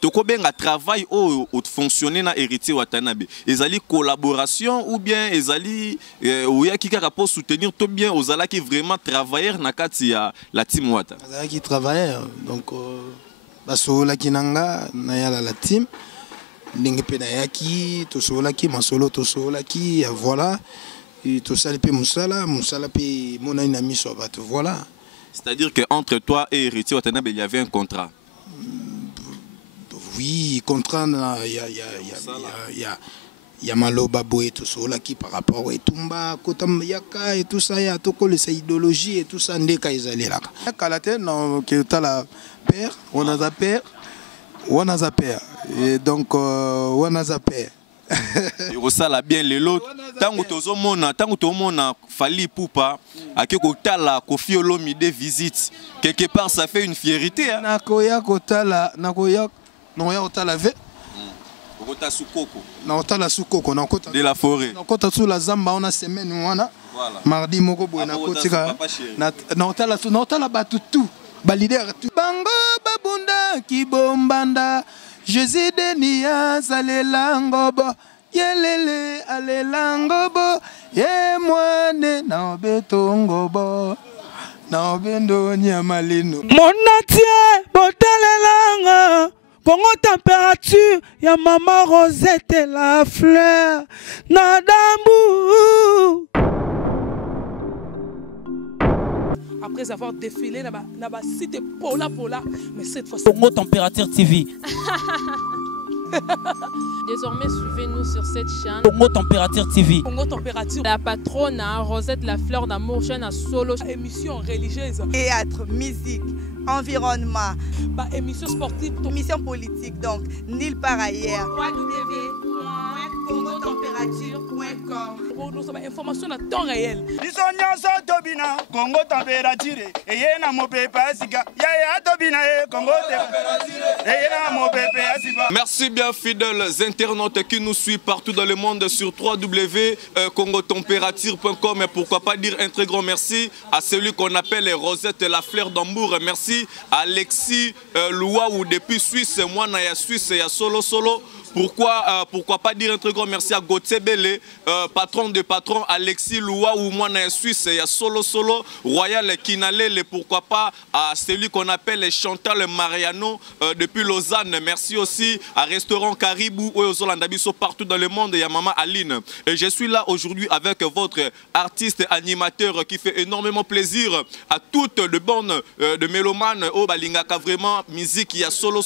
tokobenga travail au fonctionner na héritier Watanabe. Ezali collaboration ou bien ezali oya ki kaka pour soutenir tout bien ozala qui vraiment travailleur na kati ya la team Wata. Ozala qui travailleur donc basola kinanga na ya la team ndenge pe na yaki to sola ki masolo to sola ki voilà to salipe musala pe mona ina miso bato voilà. C'est-à-dire que entre toi et héritier Watanabe il y avait un contrat. Oui, contrat il y a maloba boy tout ça là qui par rapport au tumba kotam yaka et tout ça y a tout les idéologie et tout ça ndeka izali là. Kalate non que tu la père, on a za père et donc on a za père. Et ça la bien les l'autre tango tozomona Fally Ipupa akeko tala Koffi Olomide visite quelque part ça fait une fierté hein. Nakoya kotala nakoya non ya otala ve okota sukoko na otala sukoko na okota de la forêt na okota sous la zamba on a semaine wana mardi moko boy na kotika na otala batu tout ba leader tout bango babunda kibombanda Jésus denia salelangobo yelele alelangobo ye mwane na betongobo na obendo nyamalino monatie botalelanga Congo température ya maman Rosette la fleur Nadambu. Après avoir défilé là-bas cité Pola, mais cette fois Congo Température TV. Désormais, suivez-nous sur cette chaîne. Congo Température TV. Congo Température. La patronne Rosette la fleur d'amour, chaîne à solo. Émission religieuse. Théâtre, musique, environnement. Bah, émission sportive. Émission politique, donc, nulle part ailleurs. www.congotempérature.com. Pour nous avoir information à temps réel. Congo Température. Et y a mon pépé Asika. Yaya Tobina Congo Température. Merci bien fidèles internautes qui nous suivent partout dans le monde sur www.congotempérature.com et pourquoi pas dire un très grand merci à celui qu'on appelle Rosette la fleur d'Ambour. Merci à Alexis Louaou depuis Suisse, moi na Suisse ya solo. Pourquoi pas dire un très grand merci à Gauthier Bélé, patron de patron Alexis Loua ou moi na Suisse, il y a solo Royal Kinalele, pourquoi pas à celui qu'on appelle Chantal Mariano depuis Lausanne. Merci aussi à Restaurant Caribou ou aux Hollandabiso partout dans le monde, il y a Maman Aline. Et je suis là aujourd'hui avec votre artiste animateur qui fait énormément plaisir à toutes les bandes de mélomanes au Balingaka vraiment musique, il y a solo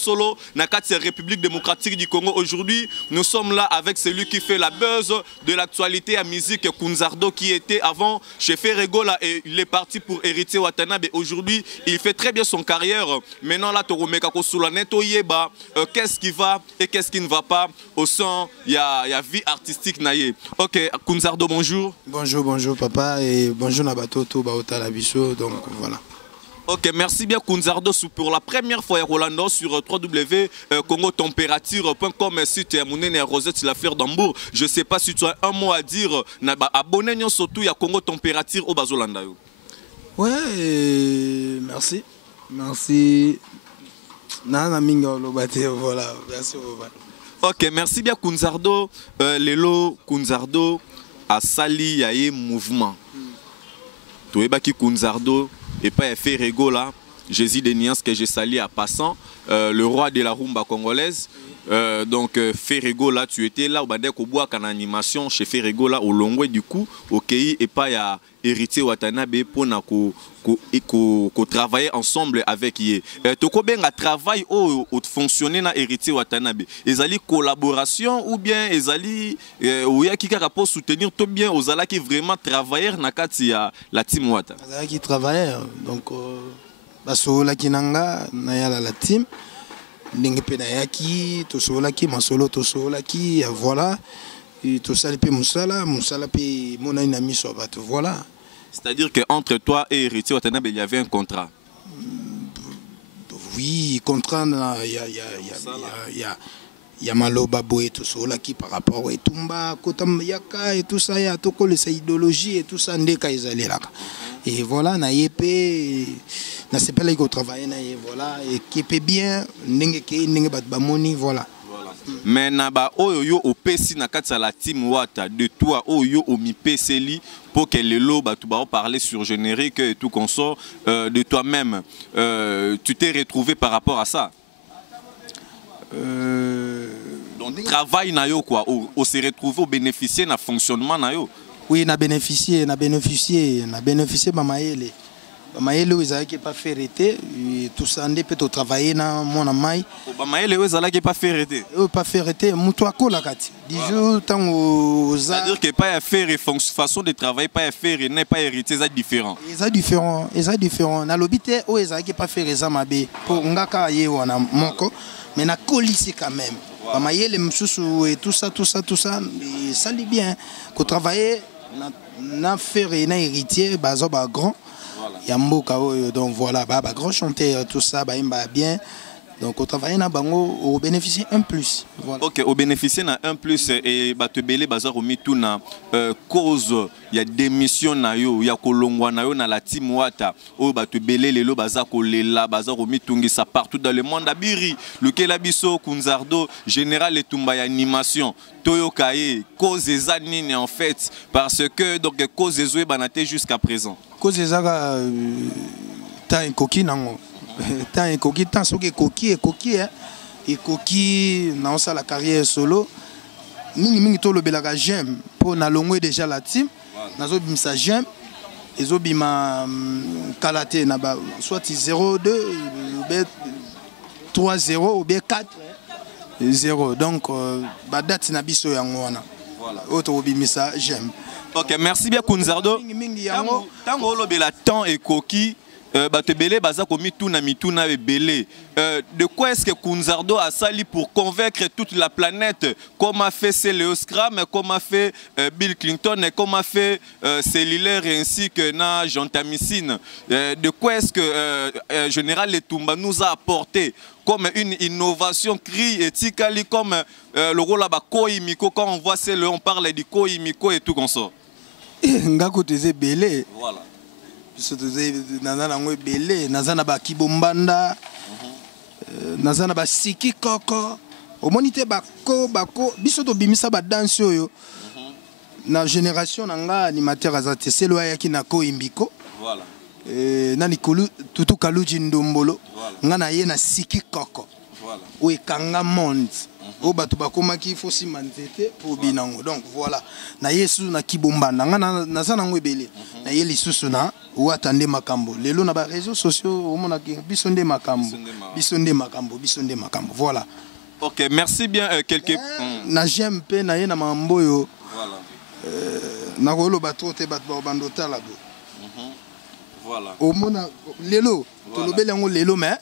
na République démocratique du Congo. Aujourd'hui, nous sommes là avec celui qui fait la buzz de l'actualité à musique, Kunzardo, qui était avant chez Ferregola et il est parti pour héritier Watanabe. Aujourd'hui, il fait très bien son carrière. Maintenant, là, qu'est-ce qui va et qu'est-ce qui ne va pas au sein, il y a vie artistique. Ok, Kunzardo, bonjour. Bonjour papa et bonjour Nabatoto, Baota Labiso, donc voilà. Ok, merci bien Kunzardo pour la première fois à Rolando sur www.congotempérature.com site Mounene Rosette la fleur d'Ambour. Je ne sais pas si tu as un mot à dire. Abonnez-vous surtout à Congo Température au Bazolanda. Ouais, merci. Merci. Nana Minga Lobate, voilà. Merci. Ok, merci bien Kunzardo. Lelo Kunzardo a sali yaé mouvement. Tu es baki Kunzardo. Et pas Ferregola, Jésus de Niance que j'ai sali à passant, le roi de la rumba congolaise. Donc Ferregola, tu étais là, au Bandeko en animation chez Ferregola au Longwe du coup, au Kei et pas à héritier Watanabe pour travailler ensemble avec Yé. Toko benga travail au fonctionner na héritier Watanabe. Ezali collaboration ou bien ezali ouya ki kaka pour soutenir tout bien ozala qui vraiment travailleur na kati ya la team Wata. Ozala qui travailleur donc basola kinanga na ya la team ndenge pe na yaki to sola ki masolo to sola ki voilà to salipe musala pe mona ina miso bato voilà. C'est-à-dire qu'entre toi et héritier Watanabe, il y avait un contrat. Oui, contrat, il Yamaloba boy tout ça là qui par rapport et tumba kotam yaka et tout ça ya toko les idéologie et tout ça ndeka ezali là et voilà na yepé na c'est pas là qu'on travaille na voilà et qui peut bien ndenge bat bamoni voilà. Mais na ba oyo yo opesi na kati la team Wata de toi oyo o mi peseli pour que les lots ba tu ba parler sur générique et tout consort de toi-même tu t'es retrouvé par rapport à ça. Donc travail na yo quoi, on s'est retrouvé au bénéficier na fonctionnement na yo. Oui, na bénéficier Bamaele. Bamaele ils qui pas fait arrêter tout ça ndé peut travailler na mon amai. Bamaele ils qui pas fait arrêter. Pas fait arrêter muto akola kati. Dijo tango za. C'est-à-dire que pas faire façon de travailler pas faire n'est pas hérité ça différent. Ça différent. Na lobité o ils qui pas faire ça mabe pour ngaka ye wana moko. Mais na colissé quand même. Bamaele msusu et tout ça, ça lit bien. Qu'on travaille na faire et na héritier, bazo ba grand. Yamboka donc voilà, ba grand chanteur tout ça, ba imba bien. Donc au travail na bango au bénéficier un plus. Voilà. OK, au bénéficier na un plus et ba te belé bazar omi tout na cause il y a démission na yo, ya kolongwa na yo na la team Wata. O ba te belé lelo bazar kolela bazar omi tungi ça partout dans le monde abiri. Lequel abiso Kunzardo général et tumba animation. Toyo kaye cause zanine en fait parce que donc cause ezoué banate jusqu'à présent. Cause ezaka ta koki nango. Tant et coquille, tant ce que coquille et coquille dans la carrière solo. Mingi to le belaga j'aime pour na longwe déjà la team. Nazo bimsa j'aime. Ezo bima kalaté na ba soit 0-2 3-0 ou bien 4-0. Donc ba date na biso yango wana. Voilà. Auto bimsa j'aime. OK, merci bien Kunzardo. Tango lo bela temps et coquille Batebele bazako mituna belé. De quoi est-ce que Kunzardo a sali pour convaincre toute la planète, comme a fait Célio Scram, comme a fait Bill Clinton et comme a fait Cellulaire ainsi que na Jean Tamissine. De quoi est-ce que Général Letumba nous a apporté comme une innovation cri et tikali comme le rôle là-bas Koimiko quand on voit Célio on parle du Koimiko et tout comme ça. Ngako teze belé. Voilà. Nazana ngwe belé, nazana ba kibombanda, nazana ba siki koko. Omonite bako biso to bimisa ba danse yo. Na génération nanga animateur azate selo yaki na ko imbiko. Voilà. Nani kolu tutu kaluji ndombolo. Nga na ye na siki koko. Voilà. Oui kanga monde. O batu bakomaki fosi manzete pour binango. Donc voilà. Na yesu na kibombanda nga nazana ngwe belé. Na ye lisusu na Wata nde makambo. Lelo na ba réseaux sociaux omona ki biso nde makambo. Voilà. OK, merci bien quelques na j'aime pe na ye na mamboyo. Voilà. Na kolo bato te bat ba bandota la bo. Voilà. Omona lelo to lobele ngo lelo mais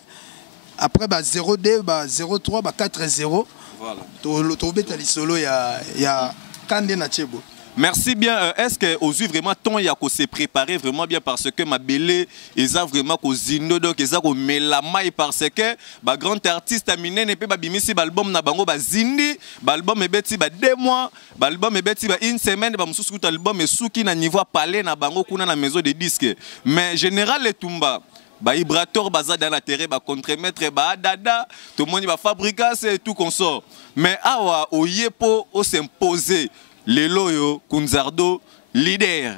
après ba 0-2 ba 0-3 ba 4-0. Voilà. To beta li solo ya Kande na Chebo. Merci bien. Est-ce que Ozu vraiment temps il y a qu'on s'est préparé vraiment bien parce que ma belé ils a vraiment qu'au zindo donc ils a qu'on met la maille parce que ba grand artiste amine ne peut pas bimisi album na bango ba zindi album e beti ba 2 mois album e beti ba une semaine ba mususu album e souki na niveau parler na bango kuna na maison de disques mais Général Letumba ba vibrateur baza dans la terre ba contremaître ba dada tout le monde va fabriquer c'est tout consort mais awa oyepo o s'imposer Lelo yo Kunzardo leader.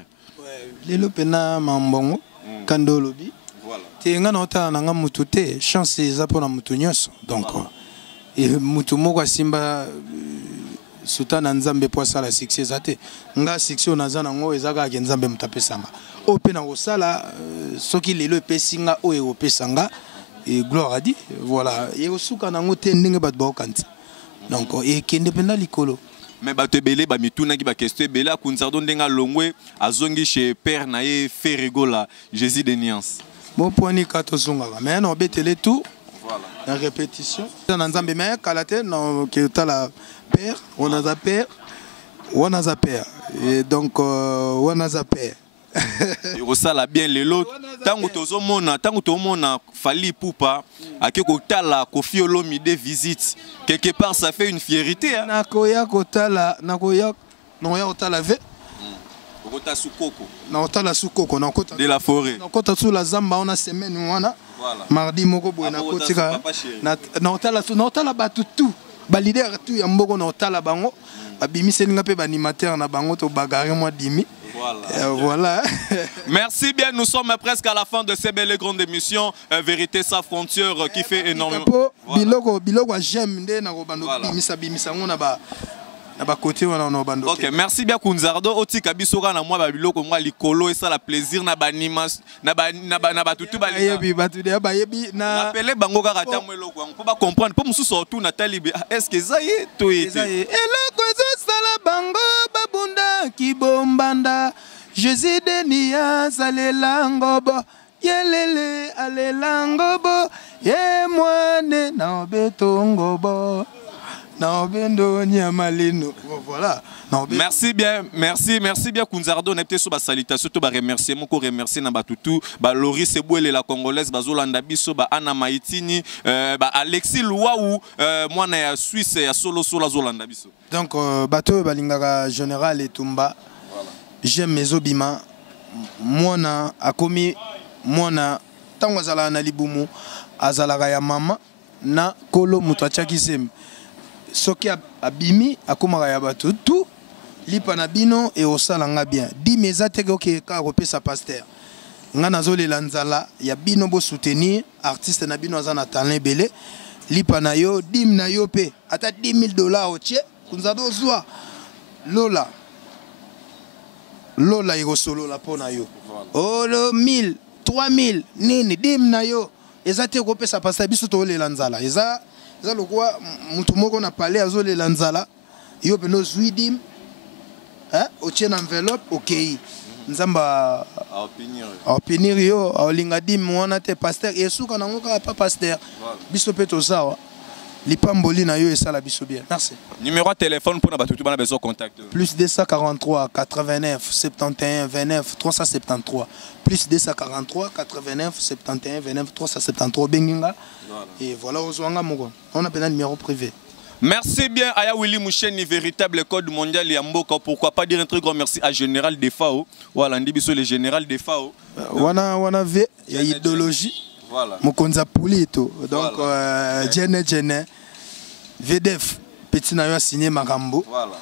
Lelo pena mambongo kando lobi. Voilà. Te nga nota na nga mutu te chance eza pona mutu nyonso. Donc et mutu moko simba sutana nzambe po sala succès ate. Nga succès na zana ngo ezaka ke nzambe mutapesanga. O pena ko sala soki lelo pesinga o e opesanga et gloire a dit voilà et osuka na ngo te ndenge bat ba okanti. Donc et kende pena likolo. Mais bato belé ba mituna ki ba question bela Kunzardo ndenga longwe azongi chez père nae Ferregola Jésus de Niance. Bon point ni kato zonga mais non betele tout. Voilà. La répétition. Dans nzambe mais kalate non que ta la père, on a za père. Et donc on a za père. Rosala bien les lots. Tango tozomona Fally Ipupa akeko tala Koffi Olomide visite. Quelque part ça fait une fierté hein. Nakoya kotala ve. Okota sukoko. Na otala sukoko na okota de la forêt. Na okota sous la zamba on a semaine wana. Voilà. Mardi moko boy na kotika. Na otala batu tout. Ba leader tout ya mboko na otala bango. Abimisi ninga pe ba animateur na bango to bagarre moi dimi. Voilà. Voilà. Merci bien, nous sommes presque à la fin de ces belles grandes émissions. Vérité sans frontières qui fait énormément. Voilà. Biloko j'aime nde na robando bimisa ngona ba na ba côté wana na robando. OK, merci bien Kunzardo. Otika bisoka na moi ba biloko moi likolo et ça la plaisir na ba animation na ba tutu ba yebi batu de ba yebi na appeler bango kaka ta moi loko pour pas comprendre pour musu surtout Nathalie est-ce que ça y est to été eloko sala bango babunda kibombanda Jésus denia salelangobo yelele alelangobo ye mwane na betongobo na bendo nyamalino voilà. Merci bien Kunzardo nepte so ba salutation to ba remercier moko remercier na batutu ba Loris Ebouele la congolaise bazolanda biso ba Anna Maitini ba Alexis Louaou mwana ya Suisse ya solo zolanda biso. Donc bato balingaka général Etumba j'aime mes obima mwana akomi mwana tango azala na libumu azalaka ya mama na kolo mutu atiaki semi soki abimi akomaka ya bato tout lipa na bino e osala nga bien di meza teke oke ka kopesa pasteur nga nazolela nzala ya bino bo soutenir artiste na bino aza na talent belé lipa na yo dim na yo pe ata $10,000 otie Kunzardo zwa lola ikosolola mpo na yo olo 1000 3000 nini dim na yo eza te kopesa pasteur biso tolela nzala eza lokwa mutu moko na palais azolela nzala yo pe no zwidim otie na enveloppe okei nzamba opinir yo olinga dim wana te pasteur esuka nango kaka pa pasteur biso pe tozawa lipamboli na yo esala biso bien. Merci. Numéro de téléphone pour na batutu bana besoin contact. Plus 243 89 71 29 373. Plus 243 89 71 29 373 benginga. Et voilà ozwanga moko. On appelle un numéro privé. Merci bien Aya Willy Moucheni, véritable code mondial Yamboka. Pourquoi pas dire un très grand merci à Général Defao. Voilà, Ndibiso le Général Defao. Wana ve ya idéologie. Voilà. Mokonza Pulito. Donc Jene VDF petit na yo signé Marambo. Voilà.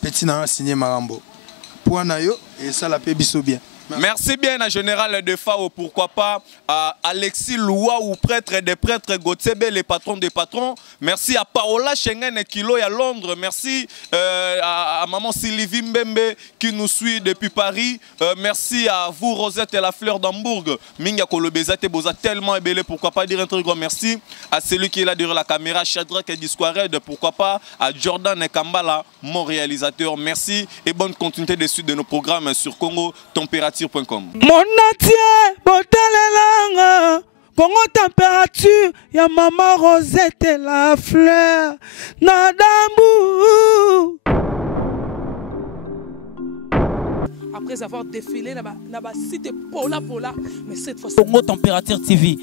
Petit na yo signé Marambo. Point na yo et ça la paie biso bien. Merci bien à Général Defao, pourquoi pas à Alexis Louaou, prêtre des prêtres, Gotsebe, les patrons des patrons. Merci à Paola Schengen et Kilo à Londres. Merci à maman Sylvie Mbembe qui nous suit depuis Paris. Merci à vous Rosette et la Fleur d'Hambourg. Minga Kolobezate Boza tellement ébélé, pourquoi pas dire un très grand merci à celui qui est là derrière la caméra, Shadrach et Disquared, pourquoi pas à Jordan et Kambala, mon réalisateur. Merci et bonne continuité de suite de nos programmes sur Congo Température. Mon atier, botalelanga, Congo température, ya maman Rosette et la Fleur, Nadambu. Après avoir défilé, là-bas, cité Pola, mais cette fois, Congo Température TV.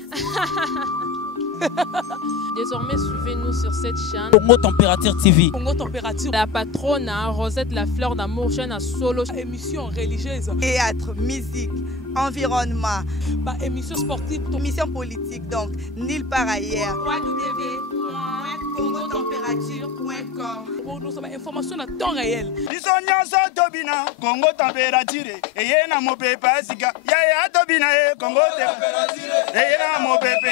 Désormais, suivez-nous sur cette chaîne. Congo Température TV. Congo Température. La patronne, Rosette la Fleur d'Amour, chaîne à solo. Émission religieuse. Théâtre, musique, environnement. Émission sportive. Émission politique, donc, nulle part ailleurs. www.congotempérature.com. Nous avons information à temps réel. Congo Température. Et y a mon pépé, Congo Température. Et y a mon pépé,